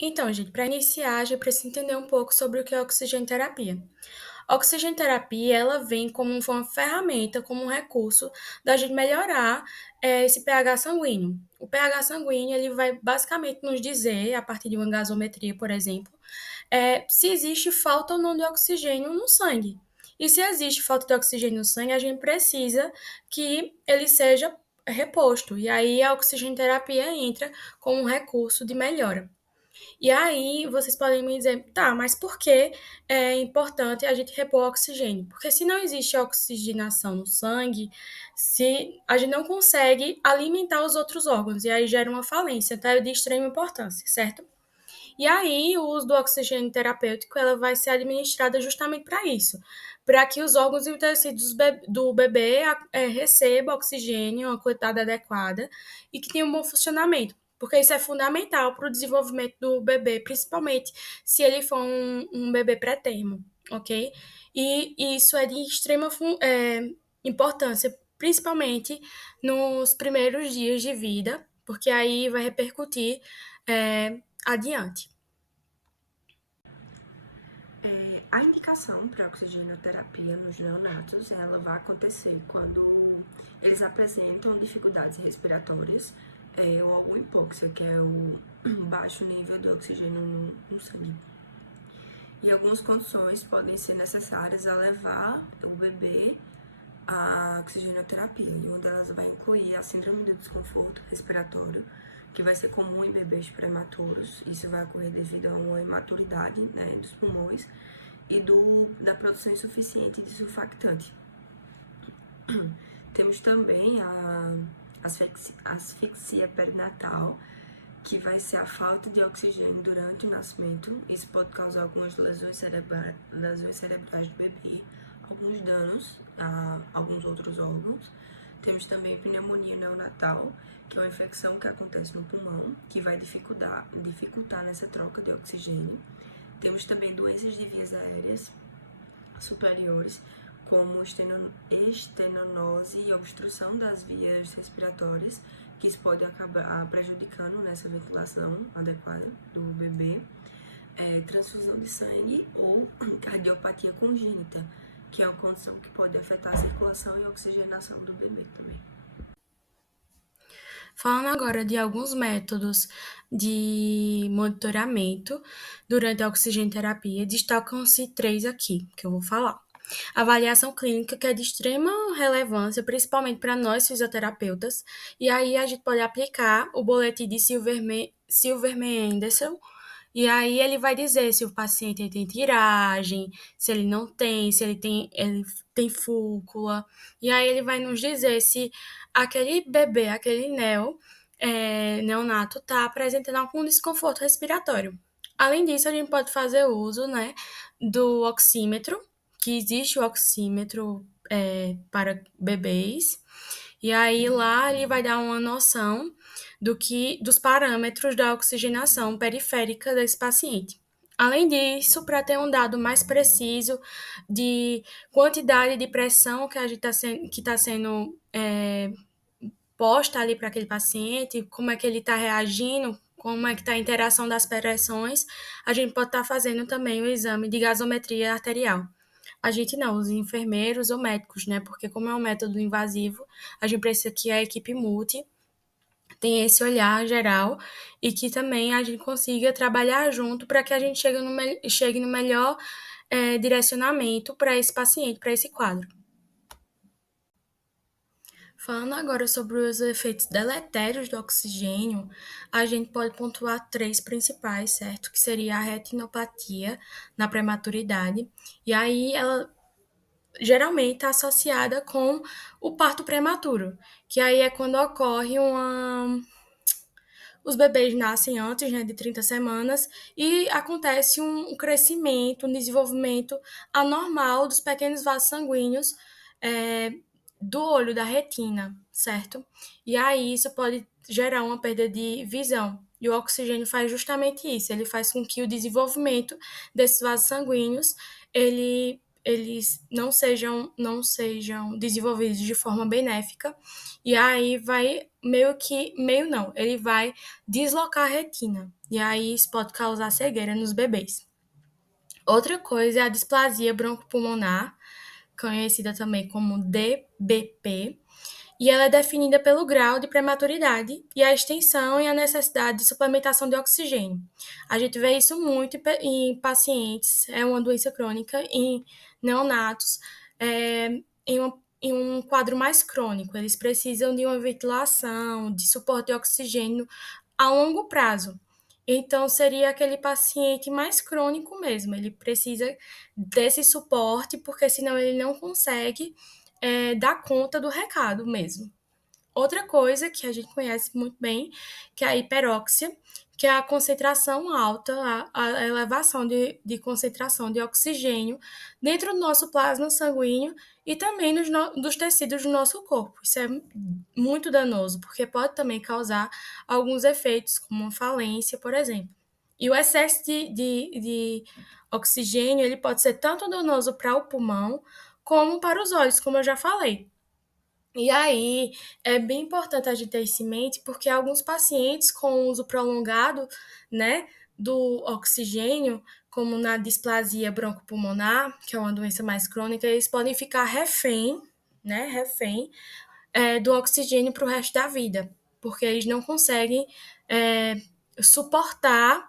Então, gente, para iniciar, a gente precisa entender um pouco sobre o que é oxigenoterapia. A oxigenoterapia, ela vem como uma ferramenta, como um recurso da gente melhorar esse pH sanguíneo. O pH sanguíneo, ele vai basicamente nos dizer, a partir de uma gasometria, por exemplo, se existe falta ou não de oxigênio no sangue. E se existe falta de oxigênio no sangue, a gente precisa que ele seja reposto. E aí a oxigenoterapia entra como um recurso de melhora. E aí vocês podem me dizer, tá, mas por que é importante a gente repor oxigênio? Porque se não existe oxigenação no sangue, se a gente não consegue alimentar os outros órgãos, e aí gera uma falência, então é de extrema importância, certo? E aí o uso do oxigênio terapêutico ela vai ser administrada justamente para isso, para que os órgãos e tecidos do bebê recebam oxigênio, uma quantidade adequada e que tenha um bom funcionamento. Porque isso é fundamental para o desenvolvimento do bebê, principalmente se ele for um bebê pré-termo, ok? E isso é de extrema importância, principalmente nos primeiros dias de vida, porque aí vai repercutir adiante. A indicação para oxigenoterapia nos neonatos, ela vai acontecer quando eles apresentam dificuldades respiratórias ou alguma hipóxia, que é o baixo nível de oxigênio no sangue. E algumas condições podem ser necessárias a levar o bebê à oxigenoterapia. E uma delas vai incluir a síndrome do desconforto respiratório, que vai ser comum em bebês prematuros. Isso vai ocorrer devido a uma imaturidade, né, dos pulmões e da produção insuficiente de surfactante. Temos também a asfixia perinatal, que vai ser a falta de oxigênio durante o nascimento. Isso pode causar algumas lesões cerebrais do bebê, alguns danos a alguns outros órgãos. Temos também pneumonia neonatal, que é uma infecção que acontece no pulmão, que vai dificultar nessa troca de oxigênio. Temos também doenças de vias aéreas superiores, como estenose e obstrução das vias respiratórias, que isso pode acabar prejudicando nessa ventilação adequada do bebê, transfusão de sangue ou cardiopatia congênita, que é uma condição que pode afetar a circulação e a oxigenação do bebê também. Falando agora de alguns métodos de monitoramento durante a oxigenoterapia, destacam-se três aqui que eu vou falar. Avaliação clínica, que é de extrema relevância, principalmente para nós fisioterapeutas, e aí a gente pode aplicar o boletim de Silverman Anderson, e aí ele vai dizer se o paciente tem tiragem, se ele não tem, se ele tem fúcula. E aí ele vai nos dizer se aquele bebê, aquele neonato, está apresentando algum desconforto respiratório. Além disso, a gente pode fazer uso, né, do oxímetro, que existe o oxímetro para bebês. E aí lá ele vai dar uma noção dos parâmetros da oxigenação periférica desse paciente. Além disso, para ter um dado mais preciso de quantidade de pressão que a gente que está sendo posta ali para aquele paciente, como é que ele está reagindo, como é que está a interação das pressões, a gente pode estar fazendo também o exame de gasometria arterial. A gente não, os enfermeiros ou médicos, né? Porque como é um método invasivo, a gente precisa que a equipe multi tenha esse olhar geral e que também a gente consiga trabalhar junto para que a gente chegue no melhor direcionamento para esse paciente, para esse quadro. Falando agora sobre os efeitos deletérios do oxigênio, a gente pode pontuar três principais, certo? Que seria a retinopatia na prematuridade, e aí ela geralmente está associada com o parto prematuro, que aí é quando ocorre uma. Os bebês nascem antes, né, de 30 semanas e acontece um crescimento, um desenvolvimento anormal dos pequenos vasos sanguíneos é, do olho, da retina, certo? E aí isso pode gerar uma perda de visão. E o oxigênio faz justamente isso, ele faz com que o desenvolvimento desses vasos sanguíneos, eles não sejam desenvolvidos de forma benéfica, e aí vai meio não, ele vai deslocar a retina. E aí isso pode causar cegueira nos bebês. Outra coisa é a displasia broncopulmonar, conhecida também como DBP, e ela é definida pelo grau de prematuridade e a extensão e a necessidade de suplementação de oxigênio. A gente vê isso muito em pacientes, é uma doença crônica, em neonatos, em um quadro mais crônico. Eles precisam de uma ventilação, de suporte de oxigênio a longo prazo. Então, seria aquele paciente mais crônico mesmo. Ele precisa desse suporte, porque senão ele não consegue dar conta do recado mesmo. Outra coisa que a gente conhece muito bem, que é a hiperóxia, que é a concentração alta, a elevação de concentração de oxigênio dentro do nosso plasma sanguíneo e também dos tecidos do nosso corpo. Isso é muito danoso, porque pode também causar alguns efeitos, como uma falência, por exemplo. E o excesso de oxigênio, ele pode ser tanto danoso para o pulmão, como para os olhos, como eu já falei. E aí, é bem importante a gente ter isso em mente, porque alguns pacientes com uso prolongado, né, do oxigênio, como na displasia broncopulmonar, que é uma doença mais crônica, eles podem ficar refém, do oxigênio para o resto da vida, porque eles não conseguem é, suportar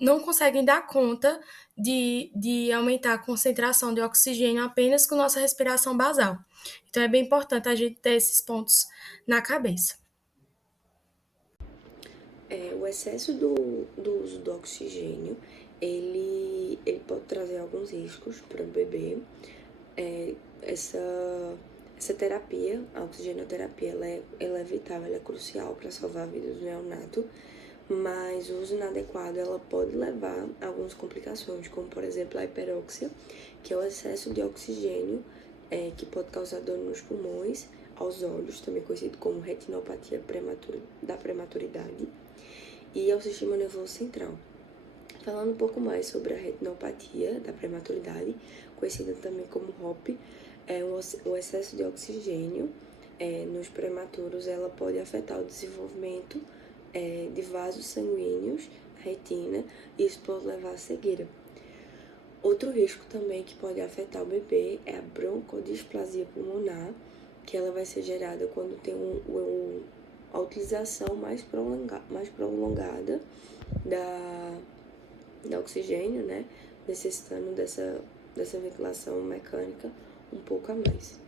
não conseguem dar conta de aumentar a concentração de oxigênio apenas com nossa respiração basal. Então, é bem importante a gente ter esses pontos na cabeça. O excesso do uso do oxigênio, ele pode trazer alguns riscos para o bebê. Essa terapia, a oxigenoterapia, ela é vital, ela é crucial para salvar a vida do neonato, mas o uso inadequado ela pode levar a algumas complicações, como por exemplo a hiperóxia, que é o excesso de oxigênio que pode causar dor nos pulmões, aos olhos, também conhecido como retinopatia da prematuridade, e ao sistema nervoso central. Falando um pouco mais sobre a retinopatia da prematuridade, conhecida também como ROP, o excesso de oxigênio nos prematuros ela pode afetar o desenvolvimento de vasos sanguíneos na retina e isso pode levar à cegueira. Outro risco também que pode afetar o bebê é a broncodisplasia pulmonar, que ela vai ser gerada quando tem a utilização mais prolongada da oxigênio, né? Necessitando dessa ventilação mecânica um pouco a mais.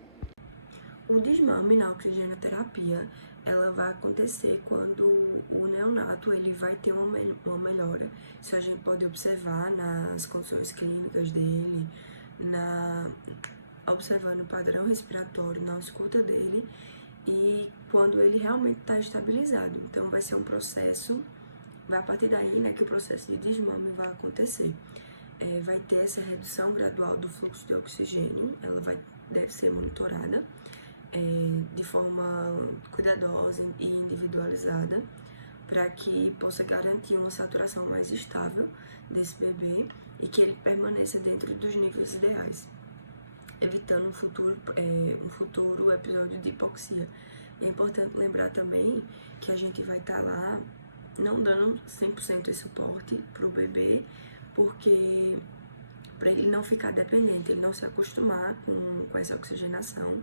O desmame na oxigenoterapia, ela vai acontecer quando o neonato ele vai ter uma melhora. Isso a gente pode observar nas condições clínicas dele, observando o padrão respiratório na escuta dele e quando ele realmente está estabilizado. Então vai ser um processo, vai a partir daí, né, que o processo de desmame vai acontecer. Vai ter essa redução gradual do fluxo de oxigênio, ela deve ser monitorada de forma cuidadosa e individualizada para que possa garantir uma saturação mais estável desse bebê e que ele permaneça dentro dos níveis ideais, evitando um futuro episódio de hipoxia. É importante lembrar também que a gente vai estar lá não dando 100% esse suporte para o bebê, porque para ele não ficar dependente, ele não se acostumar com essa oxigenação.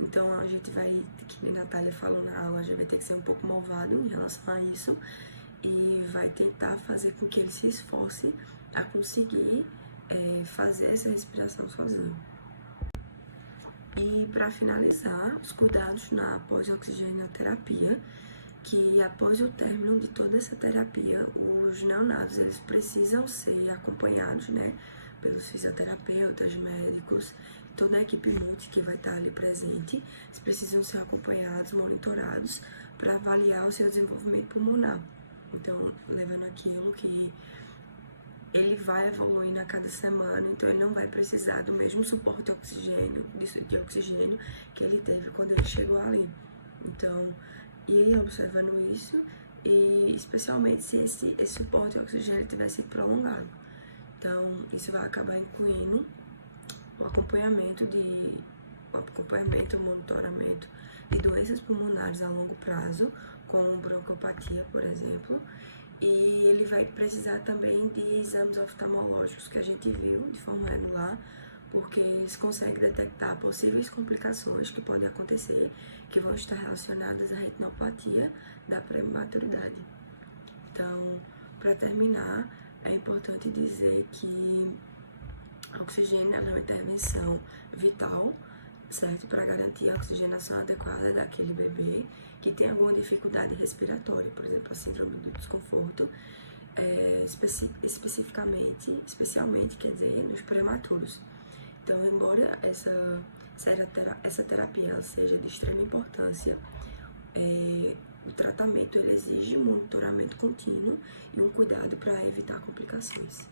Então a gente vai, que a Natália falou na aula, a gente vai ter que ser um pouco malvado em relação a isso e vai tentar fazer com que ele se esforce a conseguir fazer essa respiração sozinho. E para finalizar, os cuidados na pós-oxigenoterapia, que após o término de toda essa terapia, os neonatos eles precisam ser acompanhados, né, pelos fisioterapeutas, médicos, toda a equipe multi que vai estar ali presente. Eles precisam ser acompanhados, monitorados para avaliar o seu desenvolvimento pulmonar. Então, levando aquilo que ele vai evoluindo a cada semana, então ele não vai precisar do mesmo suporte de oxigênio que ele teve quando ele chegou ali. Então, ir observando isso e especialmente se esse suporte de oxigênio tiver sido prolongado. Então, isso vai acabar incluindo o acompanhamento acompanhamento e monitoramento de doenças pulmonares a longo prazo, como broncopatia, por exemplo, e ele vai precisar também de exames oftalmológicos que a gente viu de forma regular, porque eles conseguem detectar possíveis complicações que podem acontecer, que vão estar relacionadas à retinopatia da prematuridade. Então, para terminar, é importante dizer que a oxigênio é uma intervenção vital, certo? Para garantir a oxigenação adequada daquele bebê que tem alguma dificuldade respiratória, por exemplo, a síndrome do desconforto, especialmente, quer dizer, nos prematuros. Então, embora essa terapia ela seja de extrema importância, o tratamento ele exige um monitoramento contínuo e um cuidado para evitar complicações.